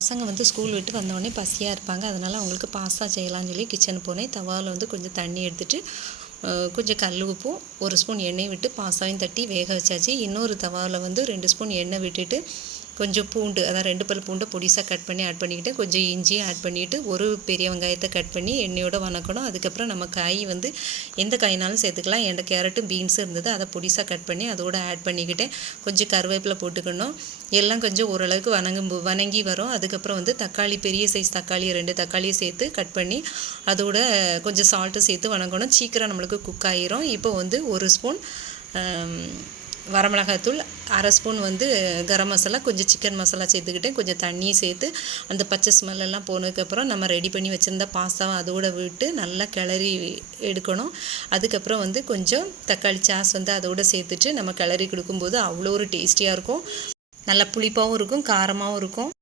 பசங்க வந்து ஸ்கூல் விட்டு வந்தோடனே பசியாக இருப்பாங்க. அதனால் அவங்களுக்கு பாஸ்தா செய்யலாம்னு சொல்லி கிச்சன் போனேன். தவாவில் வந்து கொஞ்சம் தண்ணி எடுத்துகிட்டு கொஞ்சம் கல் உப்பும் 1 ஸ்பூன் எண்ணெய் விட்டு பாஸ்தாவையும் தட்டி வேக வச்சாச்சு. இன்னொரு தவாவில் வந்து 2 ஸ்பூன் எண்ணெய் விட்டுட்டு கொஞ்சம் பூண்டு, அதான் 2 பல் பூண்டை பொடிசாக கட் பண்ணி ஆட் பண்ணிக்கிட்டு, கொஞ்சம் இஞ்சியும் ஆட் பண்ணிவிட்டு, ஒரு பெரிய வெங்காயத்தை கட் பண்ணி எண்ணெயோடு வணக்கணும். அதுக்கப்புறம் நம்ம காய் வந்து எந்த காய்னாலும் சேர்த்துக்கலாம். என்கிட்ட கேரட்டும் பீன்ஸும் இருந்தது, அதை பொடிசாக கட் பண்ணி அதோடு ஆட் பண்ணிக்கிட்டேன். கொஞ்சம் கருவேப்பிலை போட்டுக்கணும். எல்லாம் கொஞ்சம் ஓரளவுக்கு வணங்கி வரும். அதுக்கப்புறம் வந்து தக்காளி, பெரிய சைஸ் தக்காளி 2 தக்காளியை சேர்த்து கட் பண்ணி அதோட கொஞ்சம் சால்ட்டு சேர்த்து வணங்கணும். சீக்கிரம் நம்மளுக்கு குக் ஆகிரும். இப்போ வந்து 1 ஸ்பூன் வரமிளகாத்தூள், 1/2 ஸ்பூன் வந்து கரம் மசாலா, கொஞ்சம் சிக்கன் மசாலா சேர்த்துக்கிட்டேன். கொஞ்சம் தண்ணியும் சேர்த்து அந்த பச்சை ஸ்மெல்லாம் போனதுக்கப்புறம் நம்ம ரெடி பண்ணி வச்சுருந்த பாஸ்தாவை அதோடு விட்டு நல்லா கிளறி எடுக்கணும். அதுக்கப்புறம் வந்து கொஞ்சம் தக்காளி சாஸ் வந்து அதோடு சேர்த்துட்டு நம்ம கிளறி கொடுக்கும்போது அவ்வளோ ஒரு டேஸ்டியாக இருக்கும். நல்லா புளிப்பாகவும் இருக்கும், காரமாகவும் இருக்கும்.